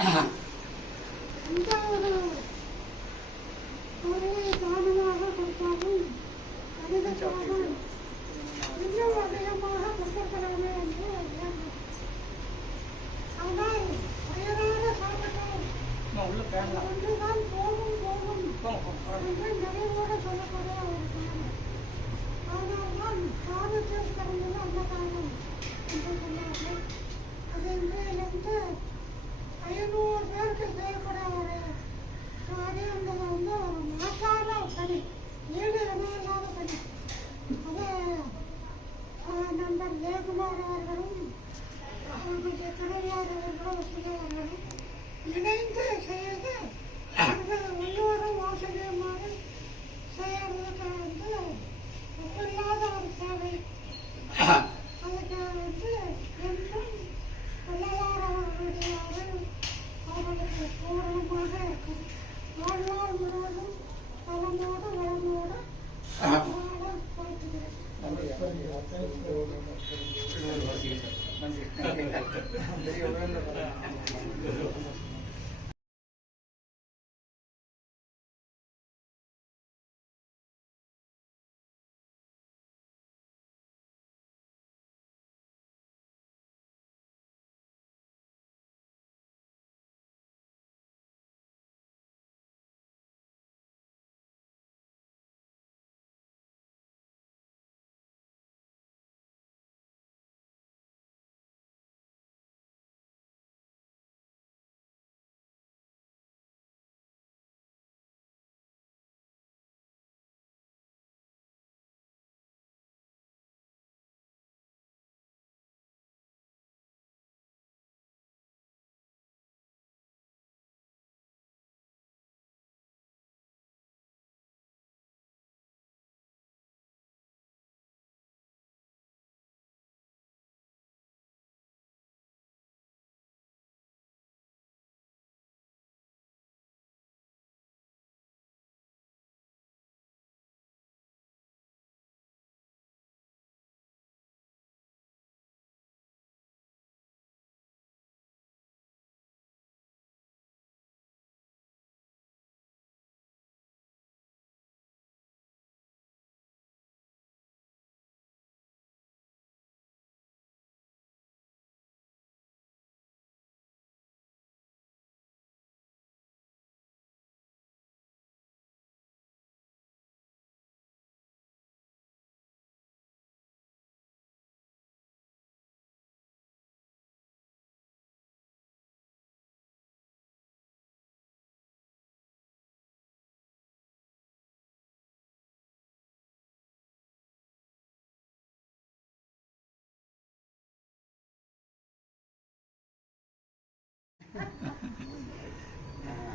Uh-huh.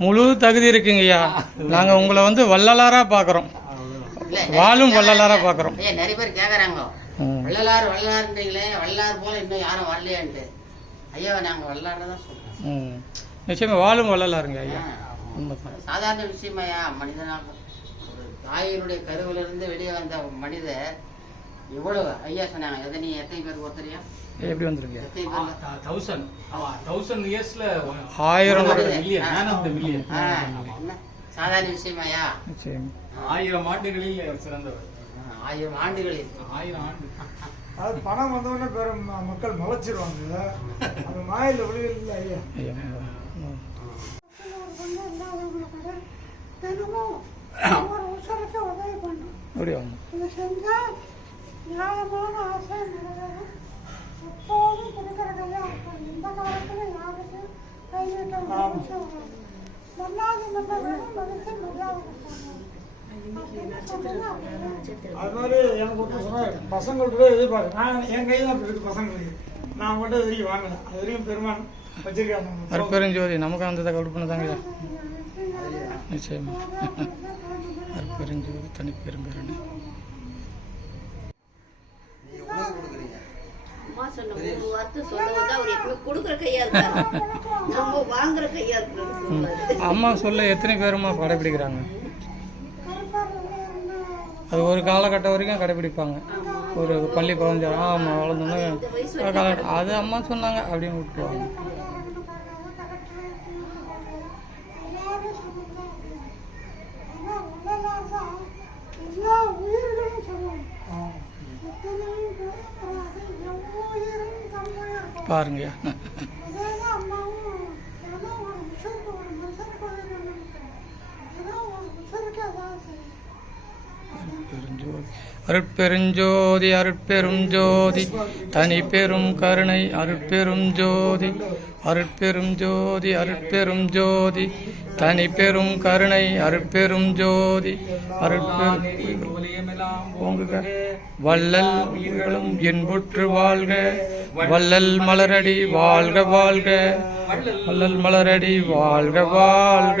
முழு தகுதி இருக்குங்கய்யா. நாங்கள் உங்களை வந்து வள்ளலாராக பார்க்குறோம் வாழும் நிறைய வள்ளலாரா பேர் பார்க்குறோம் ஐயா, நிறைய பேர் கேக்குறாங்க. ம். வள்ளலார் வள்ளலார்ன்றீங்களே வள்ளலார் போல இன்னும் யாரும் வரலையான்ட்டு. ஐயாவை நாங்க வள்ளலார் தான் சொல்றோம். ம். நிச்சயமா வாழும் வள்ளலாருங்க ஐயா. சாதாரண விஷயமாயா மனிதனாக தாயினுடைய கருவில இருந்து வெளியே வந்த மனிதர் இவ்வளவு. ஐயா சொன்னாங்க எதை நீ எத்தனை பேருக்கு ஒருத்தரியா எப்படி பேர் தௌசண்ட் தௌசண்ட் இயர்ஸ்ல ஆயிரம் million man of the million சாதாரண விஷயமாயா ஆயிரம் ஆண்டுகளில் சிறந்தவர். ஆயிரம் ஆண்டுகளில். ஆயிரம் ஆண்டு. அது பணம் வந்தவொடனே பெரும் ம- மக்கள் முளைச்சிருவாங்க. அந்த மாயில விழுகல ஐயா. தினமும் ஒரு உதவி பண்ணும் செஞ்சால் நியாயமான ஆசை நிறைவேறும். எப்போதும் கொடுக்கிற கையா இருக்கும். இந்த காலத்துல மனுஷன். அது மாதிரி எனக்கு ஒருத்தர் சொன்னார் பசங்கள் கூட எதிர்பார்க்க. நான் என் கையில் தான் இருக்கு பசங்களுக்கு நான் மட்டும் வரைக்கும் வாங்கல. அது வரைக்கும் பெருமான் வச்சிருக்காங்க அற்பெருஞ்சோதி நமக்கு அந்த கொடுப்பனதாங்க ஐயா நிச்சயமா. அற்பெருஞ்சோதி தனிப்பெருங்கருணை. அம்மா சொன்ன மூணு வார்த்தை சொல்ல வந்து அவர் எப்பவுமே கொடுக்குற கையா இருக்காரு நம்ம வாங்குற கையா இருக்கிறது அம்மா சொல்ல எத்தனை பேருமா கடைபிடிக்கிறாங்க அது ஒரு காலகட்டம் வரைக்கும் கடைபிடிப்பாங்க ஒரு பள்ளி குழந்தை ஆமாம் வளர்ந்தோன்னே அது அம்மா சொன்னாங்க அப்படின்னு விட்டுருவாங்க. பாருங்க. அதேதான் அம்மாவும் ஏதோ ஒரு அருட்பெருஞ்சோதி அருட்பெரும் ஜோதி தனி பெரும் கருணை அருட்பெரும் ஜோதி அருட்பெரும் ஜோதி அருட்பெரும் ஜோதி தனி பெரும் கருணை அருட்பெரும் ஜோதி அருட்பெருங்க வள்ளல் உயிர்களும் என்புற்று வாழ்க வள்ளல் மலரடி வாழ்க வாழ்க வள்ளல் மலரடி வாழ்க வாழ்க.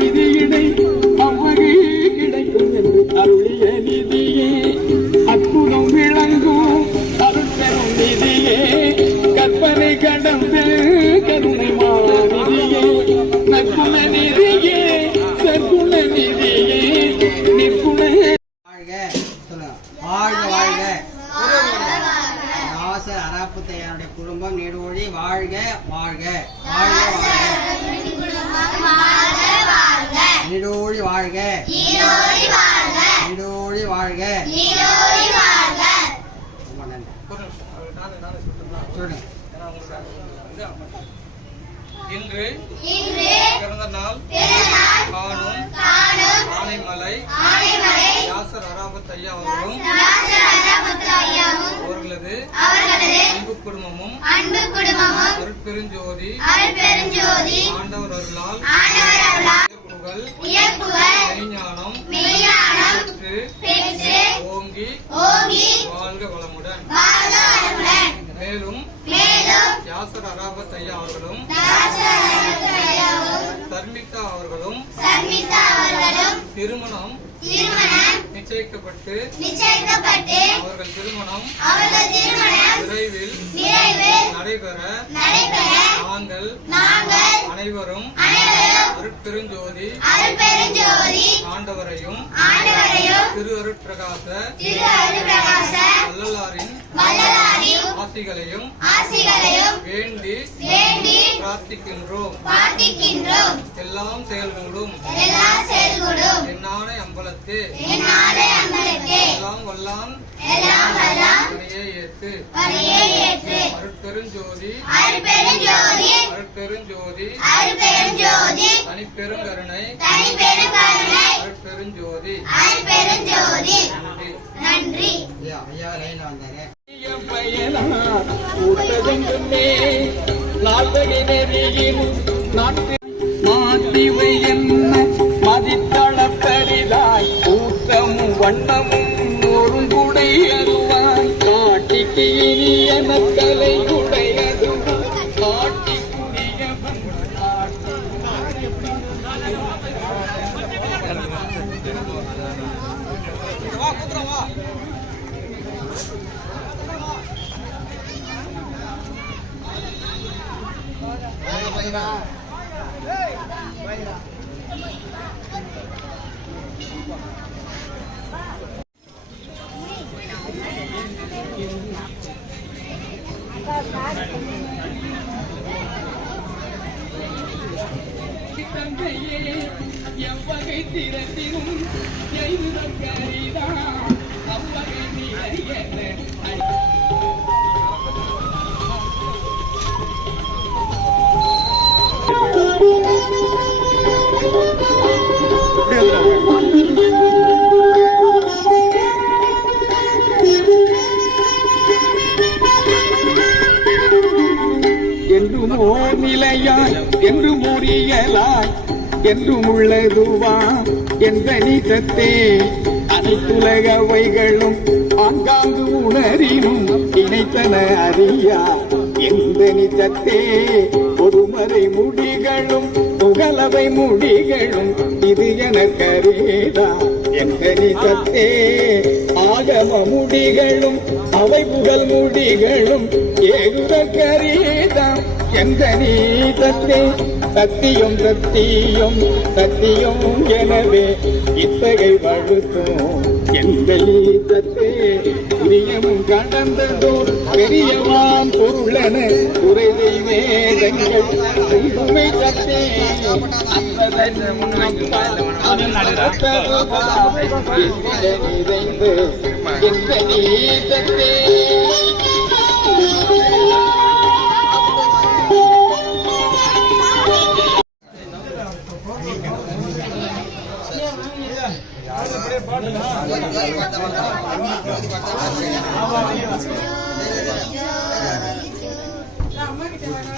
நிதியிடை அவ்வகை கிடைக்கும் என்று அருளிய நிதியே அற்புதம் விளங்கும். அருட்பெரும் நிதியே கற்பனை கடம்பில் கருணை மாநிதியே. நற்குண நிதியே சற்குண நிதியே நிற்குண வாழ்க வாழ்க வாழ்க. நாசர் அராப்புத்தையனுடைய குடும்பம் நெடுவழி வாழ்க வாழ்க. வாழ்க வாழ்க. நெடுவழி வாழ்க. நெடுவழி வாழ்க ரொம்ப நன்றி சொல்லுங்க. இன்று பிறந்த நாள் காணும் ஆனைமலை யாசர் அராபத் ஐயா அவர்களும் அவர்களது அன்பு குடும்பமும் அருட்பெருஞ்சோதி ஆண்டவர் அருளால் மெய்ஞானம் பெற்று ஓங்கி வாழ்க வளமுடன். மேலும் யாசர் அராபத் ஐயா அவர்களும் சர்மிதா அவர்களும் திருமணம் நிச்சயிக்கப்பட்டு நிச்சயிக்கப்பட்டு அவர்கள் திருமணம் அவர்கள் திருமணம் விரைவில் விரைவில் நடைபெற நடைபெற நாங்கள் நாங்கள் அனைவரும் அனைவரும் அருட்பெருஞ்சோதி அருட்பெருஞ்சோதி ஆண்டவரையும் ஆண்டவரையும் திரு அருட்பிரகாச திரு அருள்பிரகாச வள்ளலாரின் வள்ளலாரின் ஆசிகளையும் ஆசிகளையும் வேண்டி பிரார்த்திக்கின்றோம். பிரார்த்திக்கின்றோம். எல்லாம் செயல்களும் எல்லா செயல்களும் என்னானை அம்பலத்தே. என் நாடு அம்பலத்தே. எல்லாம் வல்லான் எல்லாம் வல்லாம். பணியை ஏற்று. பணியை ஏற்று. அருட்பெருஞ்சோதி. அருட்பெருஞ்சோதி. அருட்பெருஞ்சோதி. அருட்பெருஞ்சோதி. தனிப்பெருங்கருணை. தனிப்பெருங்கருணை. அருட்பெருஞ்சோதி. அருட்பெருஞ்சோதி. நன்றி. நன்றி. ஐயா ஐயா லைன்ல வந்தாரு பயனா கூட்டதெங்குமே நாட்டகை நெறியின் நாட்டு மாட்டிவை என்ன மதித்தள பெரிதாய் கூட்டமும் வண்ணமும் நொறுங்குடை அருவாய் காட்டிக்கு இனிய மக்கலை உடையதுவாய் காட்டிக்குரியவன் காட்டி தந்தையே எவ்வகை திறத்தினும் எழுதம் கரிதான் அவ்வகை நீ அறியன என்றும் ஓர் நிலையாய் என்றும் உரியலாய் என்றும் உள்ளதுவா என்ற நிஜத்தே. அனைத்துலக வைகளும் ஆங்காங்கு உணரினும் இணைத்தன அறியா எந்த நிஜத்தே. ஒருமறை முடிகளும் புகழவை மொழிகளும் இது என கரேதா எந்த ஆகம முடிகளும் அவை புகழ் முடிகளும் ஏகுத கரீதம் எந்த நீதத்தே சத்தியம் சத்தியம் சத்தியம் எனவே இத்தகை வழுத்தும். எந்த நீதத்தே பிரியமும் கடந்ததோர் பெரியவாம் பொருளென குறைதை வேதங்கள் உண்மை சத்தே நிறைந்து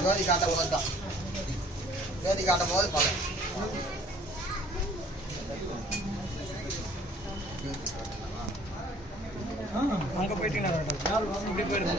ஜோதி காட்ட உலகம் ஜோதி காட்டும் போது பலன் அங்கே போயிட்டீங்கன்னா இப்படி போயிடுங்க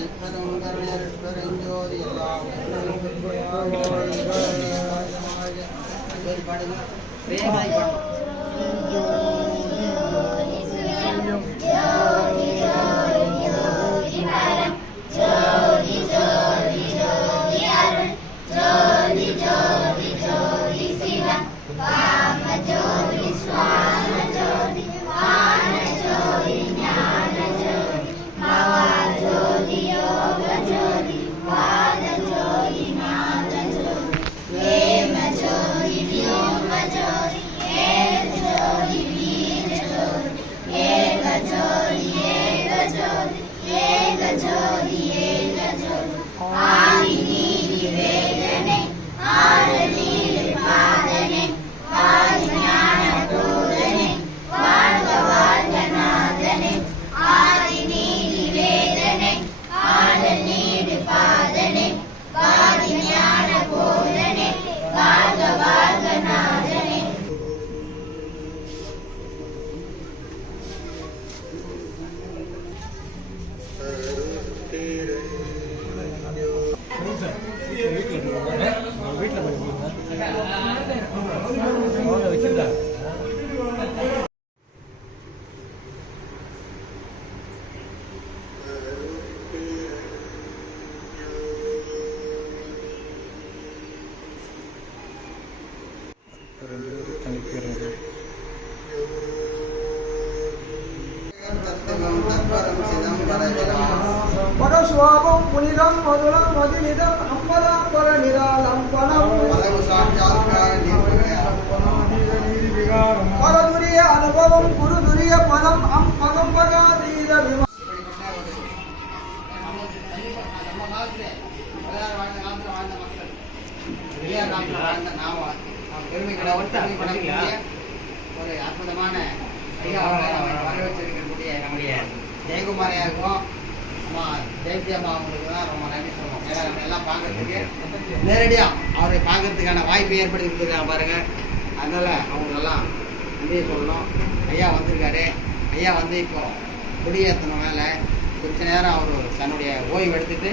பரசுவாபம் புனிதம் மதுரம் மதிநிதம் அம்பலாம்பர பரதுரிய அனுபவம் குருதுரிய அம் பகம்பகாதீத பெருமை கடவுள் ஒரு அற்புதமான ஐயா அவர்களை நம்ம வர வச்சிருக்கக்கூடிய நம்முடைய ஜெயக்குமாரையா இருக்கும் அம்மா ஜெயந்தி அம்மா அவங்களுக்கு தான் ரொம்ப நன்றி சொல்லுவோம். ஏன்னா நம்ம எல்லாம் பார்க்கறதுக்கு நேரடியா அவரை பார்க்கறதுக்கான வாய்ப்பு ஏற்படுத்தி கொடுத்துருக்காங்க பாருங்க. அதனால அவங்களெல்லாம் நன்றி சொல்லணும். ஐயா வந்திருக்காரு. ஐயா வந்து இப்போ குடியேற்றணும் மேலே கொஞ்ச நேரம் அவர் தன்னுடைய ஓய்வு எடுத்துட்டு